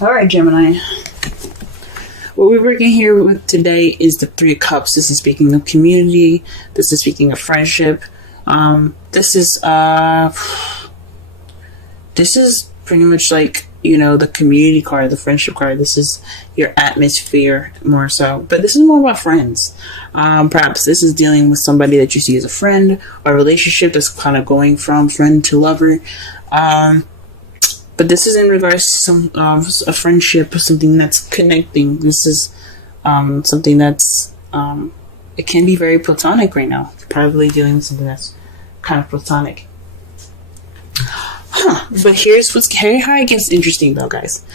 All right, Gemini. What we're working here with today is the Three of Cups. This is speaking of community. This is speaking of friendship. This is pretty much like, the community card, the friendship card. This is your atmosphere more so. But this is more about friends. Perhaps this is dealing with somebody that you see as a friend, or a relationship that's kind of going from friend to lover. But this is in regards to a friendship, something that's connecting. This is something that's, it can be very platonic right now. You're probably dealing with something that's kind of platonic. But here's how it gets interesting though, guys.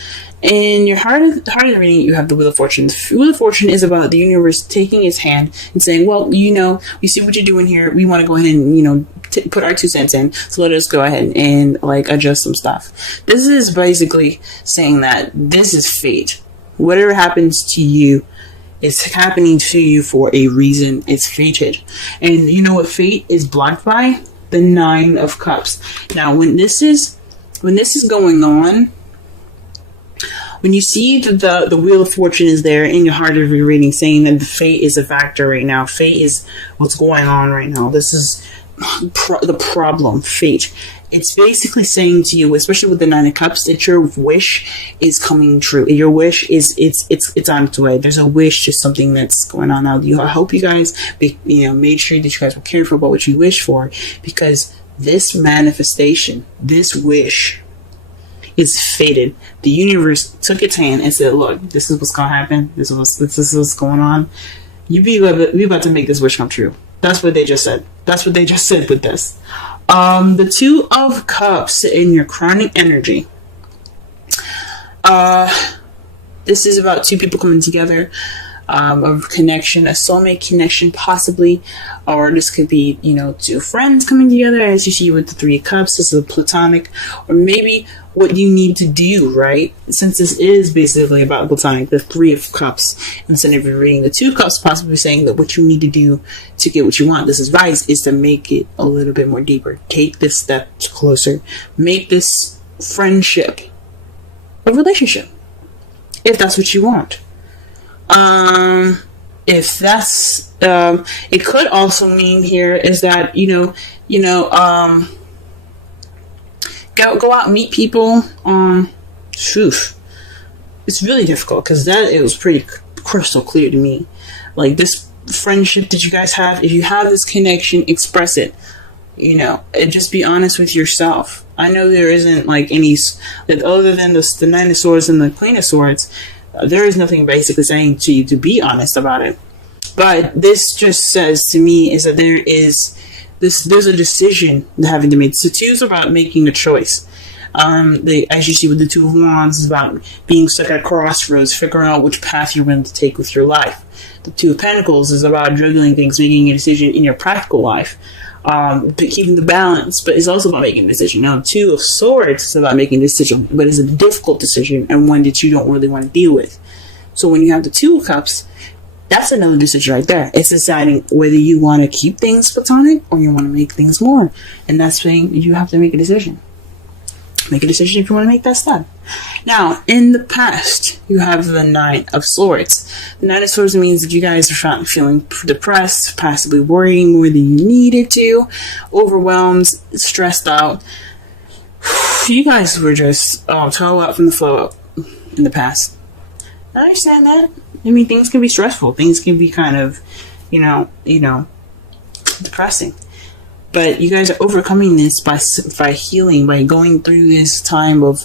In your heart of the reading, you have the Wheel of Fortune. The Wheel of Fortune is about the universe taking its hand and saying, well, we see what you're doing here. We want to go ahead and, put our 2 cents in. So let us go ahead and adjust some stuff. This is basically saying that this is fate. Whatever happens to you is happening to you for a reason. It's fated. And you know what fate is blocked by? The 9 of Cups. Now, when this is going on, when you see that the Wheel of Fortune is there in your heart of your reading, saying that fate is a factor right now. Fate is what's going on right now. This is the problem, fate. It's basically saying to you, especially with the 9 of Cups, that your wish is coming true. Your wish is it's on its way. There's a wish, just something that's going on now. I hope you guys made sure that you guys were careful about what you wish for, because this manifestation, this wish, is fated. The universe took its hand and said, look, this is what's gonna happen. This is what's going on. We about to make this wish come true. That's what they just said. That's what they just said with this. The 2 of Cups in your chronic energy. This is about 2 people coming together, a connection, a soulmate connection possibly, or this could be, 2 friends coming together, as you see with the 3 of Cups. This is a platonic, or maybe what you need to do, right? Since this is basically about platonic, the 3 of Cups, instead of reading the 2 of Cups, possibly saying that what you need to do to get what you want, this advice is to make it a little bit more deeper. Take this step closer. Make this friendship a relationship, if that's what you want. If that's, it could also mean here is that, go out and meet people. It's really difficult, because it was pretty crystal clear to me. Like, this friendship that you guys have, if you have this connection, express it. And just be honest with yourself. I know there isn't any, other than the 9 of Swords and the Queen of Swords, there is nothing basically saying to you to be honest about it. But this just says to me is that there's a decision having to make. So 2 is about making a choice. As you see with the 2 of Wands, is about being stuck at crossroads, figuring out which path you're going to take with your life. The 2 of Pentacles is about juggling things, making a decision in your practical life, keeping the balance, but it's also about making a decision. Now, 2 of Swords is about making a decision, but it's a difficult decision and one that you don't really want to deal with. So when you have the 2 of Cups, that's another decision right there. It's deciding whether you want to keep things platonic or you want to make things more. And that's saying you have to make a decision. Make a decision if you want to make that step. Now, in the past, you have the 9 of Swords. The 9 of Swords means that you guys are feeling depressed, possibly worrying more than you needed to, overwhelmed, stressed out. You guys were just toe out from the flow up in the past. I understand that. I mean, things can be stressful. Things can be kind of, depressing. But you guys are overcoming this by healing, by going through this time of,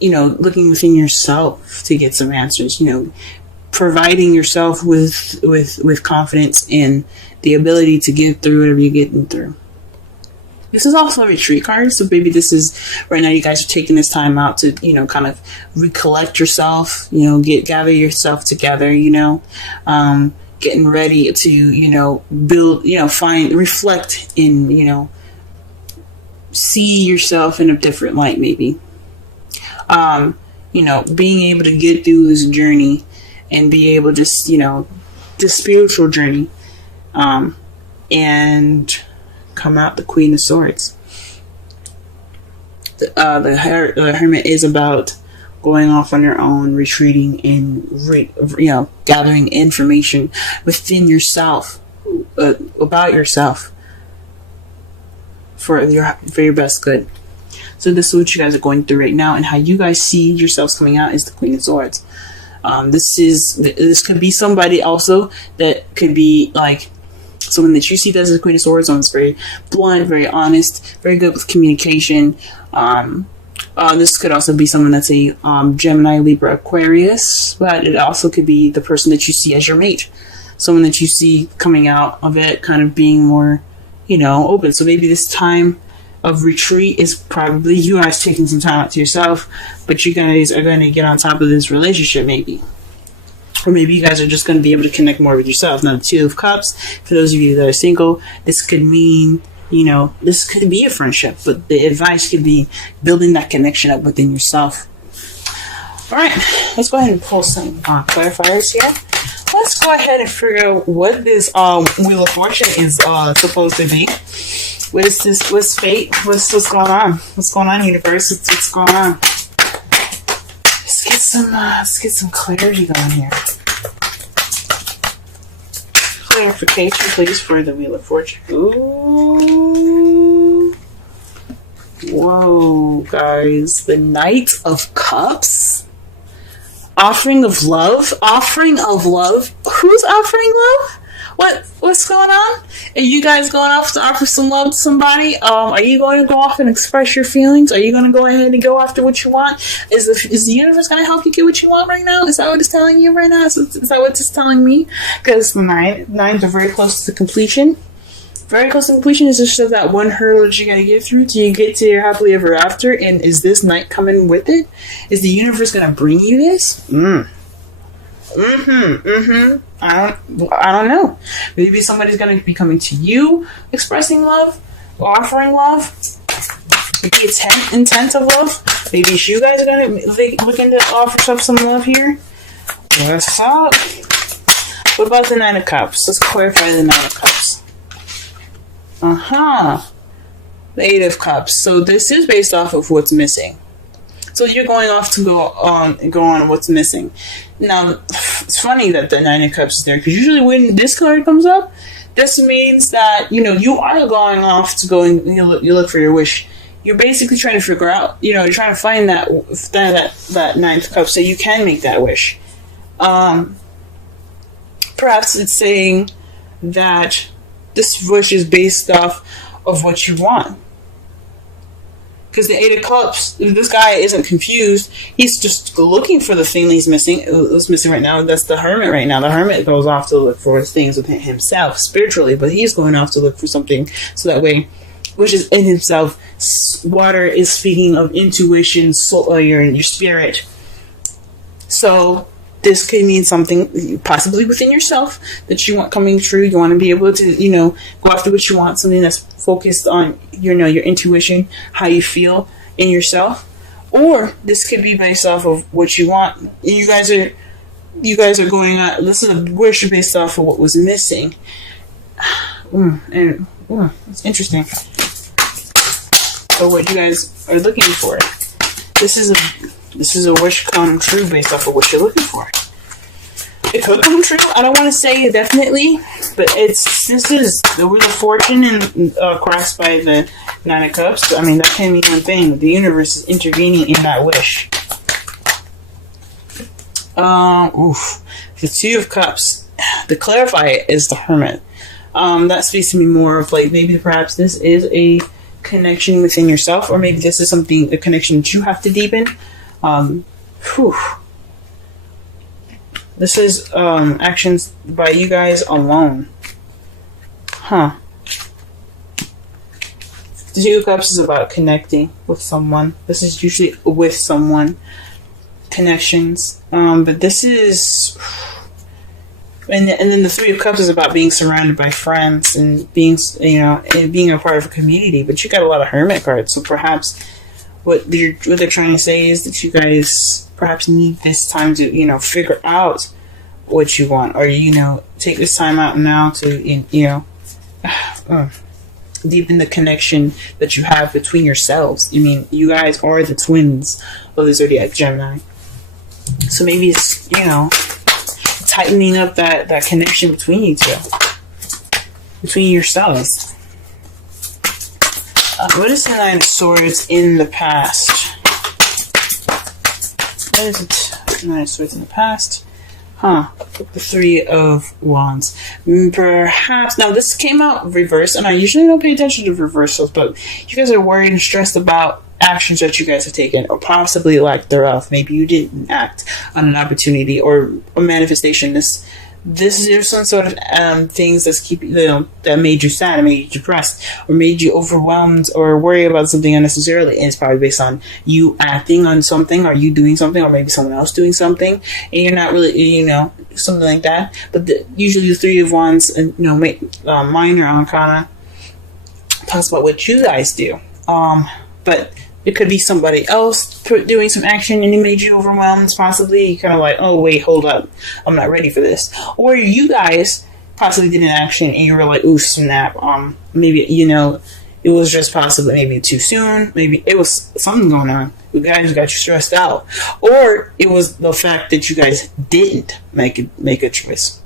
looking within yourself to get some answers. Providing yourself with confidence and the ability to get through whatever you're getting through. This is also a retreat card, so maybe this is right now you guys are taking this time out to, kind of recollect yourself, gather yourself together, getting ready to, build, reflect and, see yourself in a different light, maybe. Being able to get through this journey and be able to, this spiritual journey, and come out the Queen of Swords. The Hermit is about going off on your own, retreating, and gathering information within yourself about yourself for your best good. So this is what you guys are going through right now, and how you guys see yourselves coming out is the Queen of Swords. This could be somebody also that could be like someone that you see as the Queen of Swords. Someone's very blunt, very honest, very good with communication. This could also be someone that's a Gemini, Libra, Aquarius, but it also could be the person that you see as your mate. Someone that you see coming out of it kind of being more, open. So maybe this time of retreat is probably you guys taking some time out to yourself, but you guys are going to get on top of this relationship maybe. Or maybe you guys are just going to be able to connect more with yourself. Now, the Two of Cups, for those of you that are single, this could mean, this could be a friendship, but the advice could be building that connection up within yourself. All right, let's go ahead and pull some clarifiers here. Let's go ahead and figure out what this Wheel of Fortune is supposed to be. What is this? What's fate? What's going on? What's going on, universe? What's going on? Let's get some clarity going here. Clarification, please, for the Wheel of Fortune. Ooh. Whoa, guys. The Knight of Cups. Offering of love. Offering of love. Who's offering love? What's going on? Are you guys going off to offer some love to somebody? Are you going to go off and express your feelings? Are you going to go ahead and go after what you want? Is the universe going to help you get what you want right now? Is that what it's telling you right now? Is that what it's telling me? Because the nines are very close to completion. Very close to completion is just that one hurdle that you got to get through till you get to your happily ever after. And is this night coming with it? Is the universe going to bring you this? I don't know. Maybe somebody's going to be coming to you, expressing love, offering love. Maybe it's intent of love. Maybe you guys are going to looking to offer some love here. What's up? What about the Nine of Cups? Let's clarify the Nine of Cups. The Eight of Cups. So this is based off of what's missing. So you're going off to go on what's missing. Now, it's funny that the Nine of Cups is there, because usually when this card comes up, this means that, you are going off to go and you look for your wish. You're basically trying to figure out, you're trying to find that Ninth Cup so you can make that wish. Perhaps it's saying that this wish is based off of what you want. Because the Eight of Cups, this guy isn't confused. He's just looking for the thing that he's missing. What's missing right now? That's the Hermit right now. The Hermit goes off to look for things within himself spiritually, but he's going off to look for something so that way, which is in himself. Water is speaking of intuition, soul, your spirit. So this could mean something possibly within yourself that you want coming true. You want to be able to, go after what you want, something that's focused on, your intuition, how you feel in yourself. Or this could be based off of what you want. You guys are going on, this is a wish based off of what was missing. It's interesting. So what you guys are looking for. This is a wish come true based off of what you're looking for. It could come true. I don't want to say definitely, but this is the Wheel of Fortune and crossed by the Nine of Cups. I mean, that can mean one thing. The universe is intervening in that wish. The Two of Cups. To clarify it is the Hermit. That speaks to me more of like maybe perhaps this is a connection within yourself, or maybe this is a connection that you have to deepen. This is actions by you guys alone. The Two of Cups is about connecting with someone. This is usually with someone. Connections. But this is... And then the Three of Cups is about being surrounded by friends and being, and being a part of a community. But you got a lot of Hermit cards, so perhaps what they're trying to say is that you guys perhaps need this time to, figure out what you want, or take this time out now to, deepen the connection that you have between yourselves. I mean, you guys are the twins of the zodiac Gemini. So maybe it's, you know, tightening up that connection between you two, between yourselves. What is the Nine of Swords in the past? What is it? Nine of Swords in the past? The Three of Wands. Perhaps, now this came out reversed, and I usually don't pay attention to reversals, but you guys are worried and stressed about actions that you guys have taken, or possibly lack thereof. Maybe you didn't act on an opportunity or a manifestation. There's some sort of things that's that made you sad, made you depressed, or made you overwhelmed or worried about something unnecessarily. And it's probably based on you acting on something, or you doing something, or maybe someone else doing something, and you're not really, you know, something like that. But usually the Three of Wands, you know, minor arcana talks about what you guys do. But it could be somebody else doing some action and it made you overwhelmed, possibly. You kind of like, oh, wait, hold up. I'm not ready for this. Or you guys possibly did an action and you were like, ooh, snap. Maybe, you know, it was just possibly maybe too soon. Maybe it was something going on. You guys got you stressed out. Or it was the fact that you guys didn't make a choice.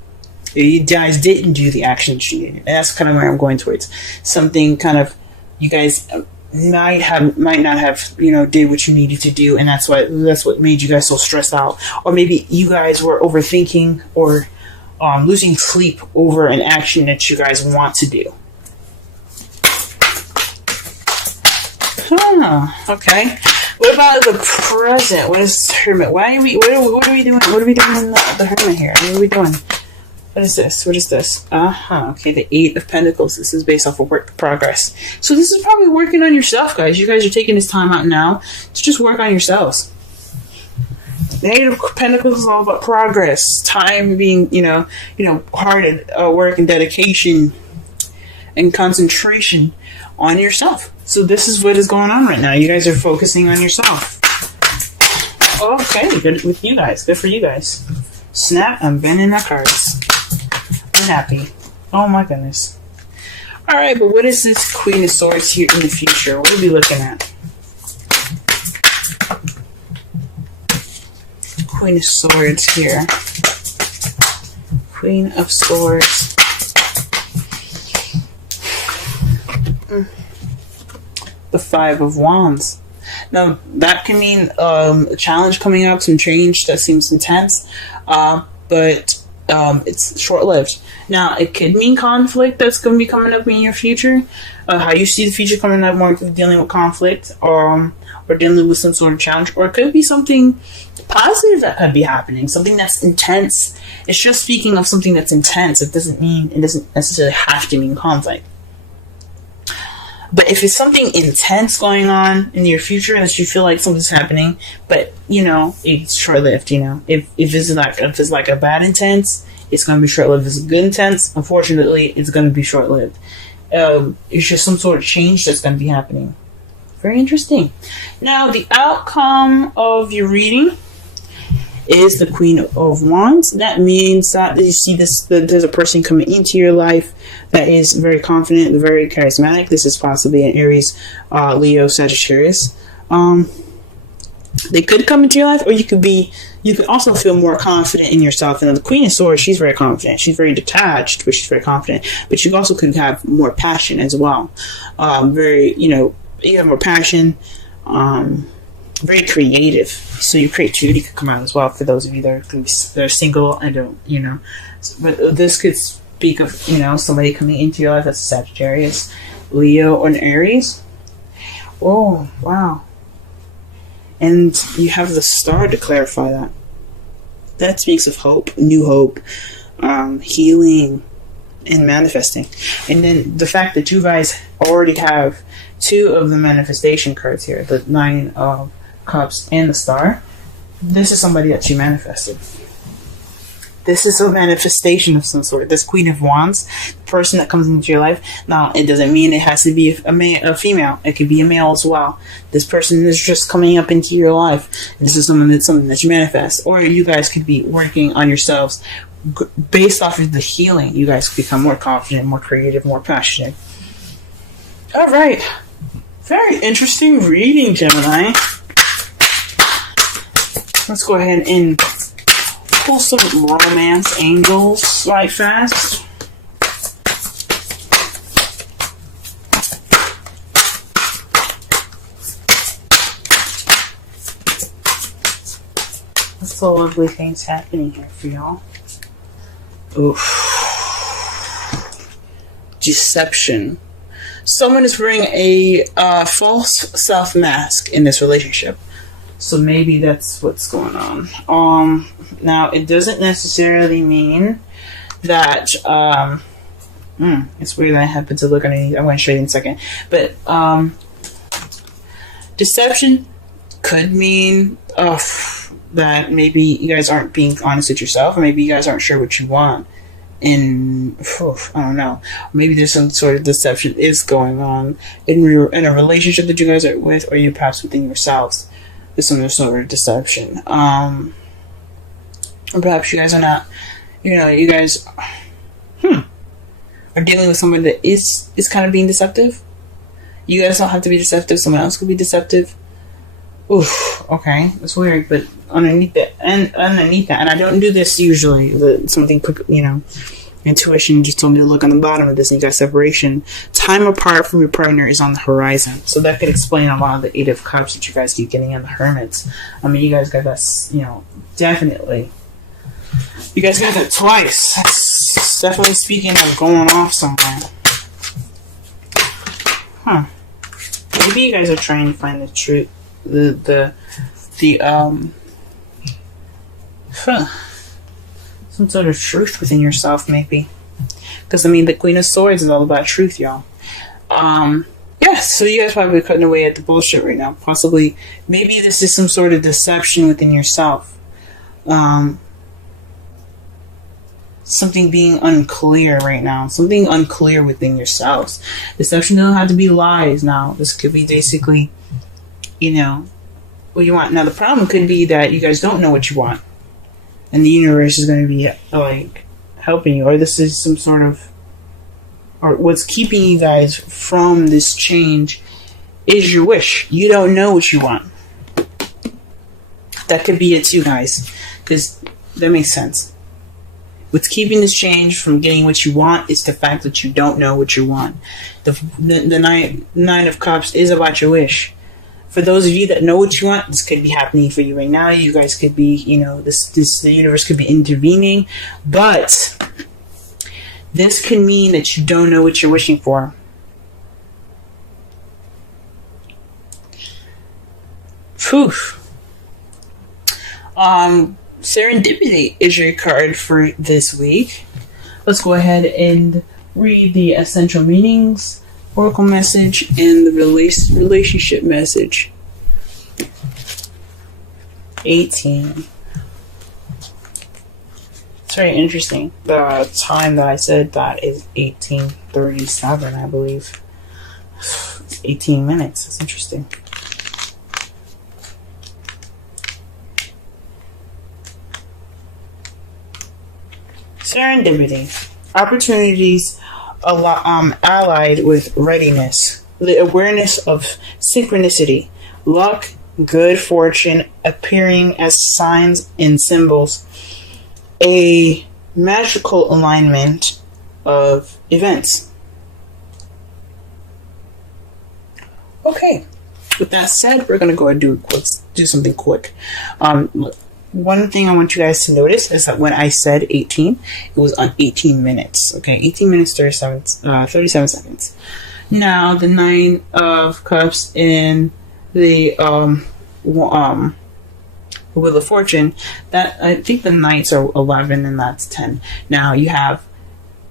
You guys didn't do the action that you needed. And that's kind of where I'm going towards. Something kind of, you guys might not have, you know, did what you needed to do, and that's what made you guys so stressed out. Or maybe you guys were overthinking or losing sleep over an action that you guys want to do. Okay. What about the present? What is Hermit? What are we doing? What are we doing in the Hermit here? What are we doing? What is this? What is this? Okay, the Eight of Pentacles. This is based off of work progress. So this is probably working on yourself, guys. You guys are taking this time out now to just work on yourselves. The Eight of Pentacles is all about progress. Time being, you know, hard work and dedication and concentration on yourself. So this is what is going on right now. You guys are focusing on yourself. Okay, good with you guys. Good for you guys. Snap, I'm bending my cards. I'm happy. Oh my goodness. Alright, but what is this Queen of Swords here in the future? What are we looking at? Queen of Swords here. Queen of Swords. The Five of Wands. Now, that can mean a challenge coming up, some change that seems intense, but it's short-lived. Now, it could mean conflict that's going to be coming up in your future. How you see the future coming up, more dealing with conflict, or dealing with some sort of challenge, or it could be something positive that could be happening, something that's intense. It's just speaking of something that's intense. It doesn't necessarily have to mean conflict. But if it's something intense going on in your future that you feel like something's happening, but you know it's short-lived, you know, if it's like a bad intense, it's going to be short-lived. If it's a good intense, unfortunately, it's going to be short-lived. It's just some sort of change that's going to be happening. Very interesting. Now, the outcome of your reading is the Queen of Wands. That means that you see that there's a person coming into your life that is very confident, very charismatic. This is possibly an Aries, Leo, Sagittarius. They could come into your life, or you can also feel more confident in yourself. And the Queen of Swords, she's very confident. She's very detached, but she's very confident. But you also could have more passion as well. You have more passion. Very creative, so your creativity could come out as well for those of you that are single and don't, you know. But this could speak of, you know, somebody coming into your life that's a Sagittarius, Leo, or an Aries. Oh, wow. And you have the Star to clarify that. That speaks of hope, new hope, healing, and manifesting. And then the fact that you guys already have two of the manifestation cards here, the Nine of Cups and the Star. This is somebody that you manifested. This is a manifestation of some sort. This Queen of Wands, the person that comes into your life. Now, it doesn't mean it has to be a female. It could be a male as well. This person is just coming up into your life. This is something that you manifest. Or you guys could be working on yourselves based off of the healing. You guys could become more confident, more creative, more passionate. All right. Very interesting reading, Gemini. let's go ahead and pull some romance angels right fast. What's the lovely things happening here for y'all? Oof. Deception. Someone is wearing a false self mask in this relationship. So maybe that's what's going on. Now it doesn't necessarily mean that it's weird that I happen to look underneath. I'm going to show you in a second. But deception could mean that maybe you guys aren't being honest with yourself, or maybe you guys aren't sure what you want. I don't know. Maybe there's some sort of deception is going on in a relationship that you guys are with, or you perhaps within yourselves. There's some sort of deception. Or perhaps you guys are not. You guys are dealing with someone that is kind of being deceptive. You guys don't have to be deceptive. Someone else could be deceptive. Oof. Okay, that's weird, but underneath that, and I don't do this usually. Something quick, intuition just told me to look on the bottom of this, and you got separation. Time apart from your partner is on the horizon, so that could explain a lot of the Eight of Cups that you guys keep getting in the Hermits. I mean, you guys got that, definitely. You guys got that twice. That's definitely speaking of going off somewhere. Maybe you guys are trying to find the truth. Some sort of truth within yourself, maybe. Because the Queen of Swords is all about truth, y'all. Yes, so you guys probably cutting away at the bullshit right now. Possibly, maybe this is some sort of deception within yourself. Something being unclear right now. Something unclear within yourselves. Deception doesn't have to be lies now. This could be basically, what you want. Now, the problem could be that you guys don't know what you want. And the universe is going to be, helping you. Or this is some sort of... Or what's keeping you guys from this change is your wish. You don't know what you want. That could be it too, guys. Because that makes sense. What's keeping this change from getting what you want is the fact that you don't know what you want. The Nine of Cups is about your wish. For those of you that know what you want, this could be happening for you right now. You guys could be, the universe could be intervening. But this could mean that you don't know what you're wishing for. Phew. Serendipity is your card for this week. Let's go ahead and read the essential meanings, oracle message, and the relationship message. 18. It's very interesting. The time that I said that is 18:37, I believe. It's 18 minutes. That's interesting. Serendipity. Opportunities allied with readiness. The awareness of synchronicity. Luck, good fortune appearing as signs and symbols. A magical alignment of events. Okay. With that said, we're going to go and do something quick. One thing I want you guys to notice is that when I said 18, it was on 18 minutes. Okay, 18 minutes, 37 seconds. Now, the Nine of Cups in the Wheel of Fortune, that I think the Knights are 11 and that's 10. Now, you have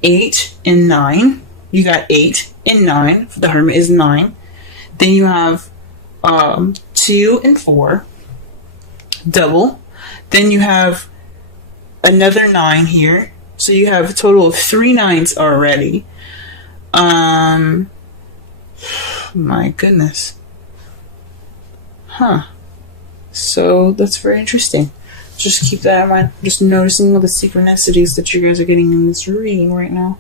8 and 9. You got 8 and 9. The Hermit is 9. Then you have 2 and 4. Double. Then you have another 9 here. So you have a total of 3 9s already. My goodness. So that's very interesting. Just keep that in mind. Just noticing all the synchronicities that you guys are getting in this reading right now.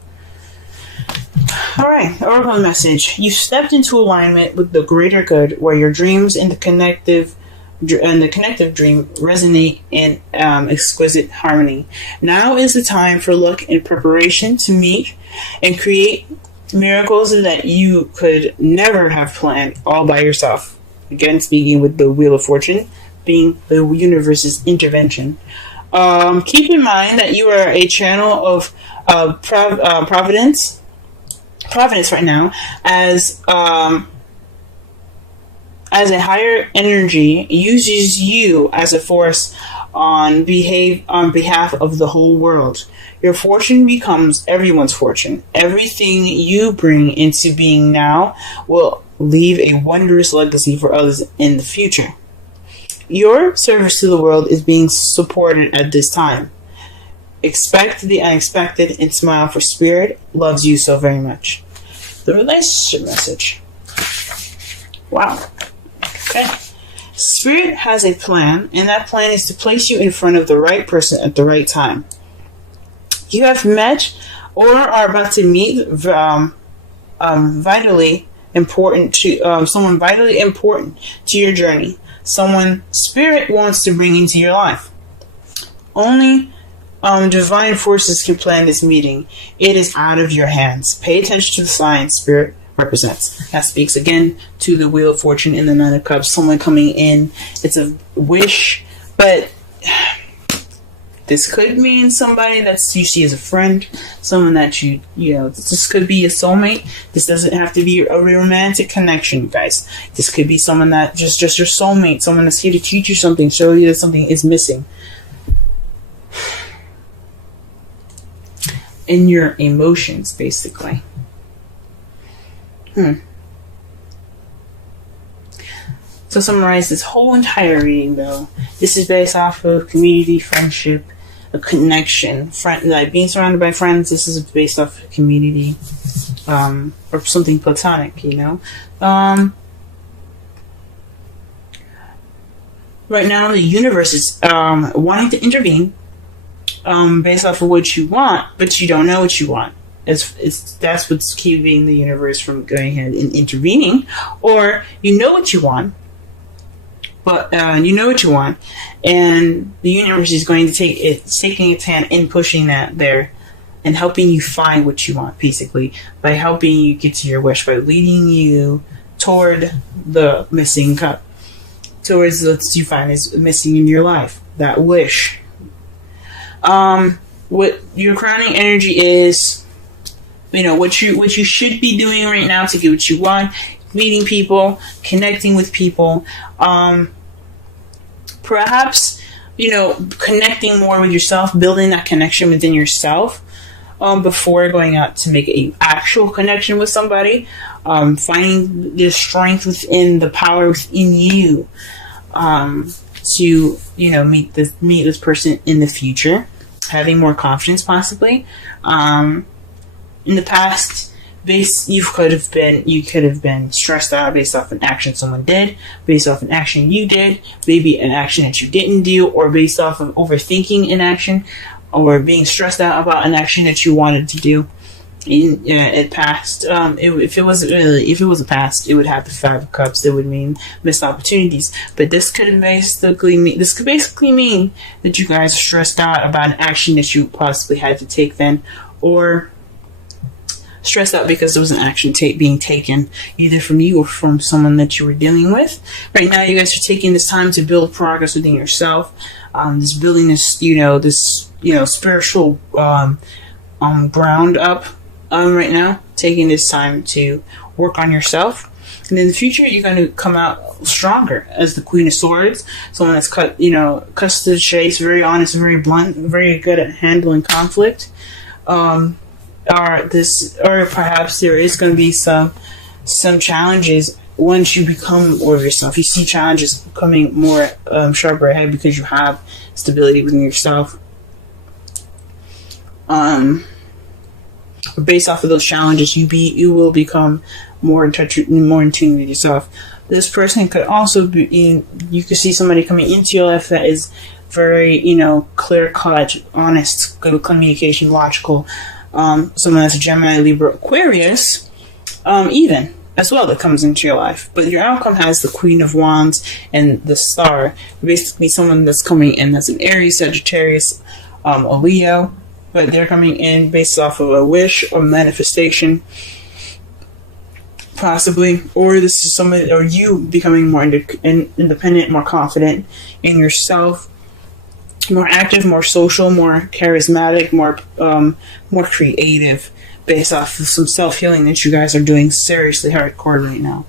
Alright, oracle message. You've stepped into alignment with the greater good, where your dreams and the connective and the connective dream resonate in exquisite harmony. Now is the time for luck and preparation to meet and create miracles that you could never have planned all by yourself. Again, speaking with the Wheel of Fortune being the universe's intervention. Keep in mind that you are a channel of providence right now, as a higher energy uses you as a force on behalf of the whole world. Your fortune becomes everyone's fortune. Everything you bring into being now will leave a wondrous legacy for others in the future. Your service to the world is being supported at this time. Expect the unexpected and smile, for Spirit loves you so very much. The relationship message. Wow. Okay. Spirit has a plan, and that plan is to place you in front of the right person at the right time. You have met or are about to meet vitally important to someone vitally important to your journey. Someone Spirit wants to bring into your life. Only divine forces can plan this meeting. It is out of your hands. Pay attention to the signs Spirit represents. That speaks again to the Wheel of Fortune in the Nine of Cups. Someone coming in. It's a wish, but this could mean somebody that you see as a friend, someone that you know, this could be a soulmate. This doesn't have to be a romantic connection, guys. This could be someone that just your soulmate, someone that's here to teach you something, show you that something is missing in your emotions, basically. So summarize this whole entire reading, though. This is based off of community, friendship, a connection, like being surrounded by friends. This is based off of community, or something platonic, you know. Right now, the universe is wanting to intervene, based off of what you want, but you don't know what you want. That's what's keeping the universe from going ahead and intervening. Or you know what you want, but and the universe is going to taking its hand in pushing that there and helping you find what you want, basically, by helping you get to your wish, by leading you toward the missing cup, towards what you find is missing in your life, that wish. What your crowning energy is, you know, what you should be doing right now to get what you want, meeting people, connecting with people, perhaps, you know, connecting more with yourself, building that connection within yourself, before going out to make an actual connection with somebody, finding the strength within, the power within you, to, you know, meet this person in the future, having more confidence, possibly. In the past, you could have been stressed out based off an action someone did, based off an action you did, maybe an action that you didn't do, or based off of overthinking an action, or being stressed out about an action that you wanted to do. In past, if it was a past, it would have the Five of Cups. That would mean missed opportunities. But this could basically mean that you guys are stressed out about an action that you possibly had to take then, or stressed out because there was an action being taken either from you or from someone that you were dealing with. Right now, you guys are taking this time to build progress within yourself. Building this spiritual ground up. Right now, taking this time to work on yourself, and in the future, you're going to come out stronger as the Queen of Swords, someone that's cuts to the chase, very honest, very blunt, very good at handling conflict. Or perhaps there is going to be some challenges once you become more of yourself. You see challenges coming more sharper ahead because you have stability within yourself. Based off of those challenges, you will become more in touch, more in tune with yourself. This person could also be you could see somebody coming into your life that is very, clear cut, honest, good communication, logical. Someone that's a Gemini, Libra, Aquarius, even as well that comes into your life. But your outcome has the Queen of Wands and the Star. Basically someone that's coming in that's an Aries, Sagittarius, a Leo, but they're coming in based off of a wish or manifestation, possibly. Or this is somebody, or you becoming more independent, more confident in yourself, more active, more social, more charismatic, more creative, based off of some self-healing that you guys are doing seriously hardcore right now.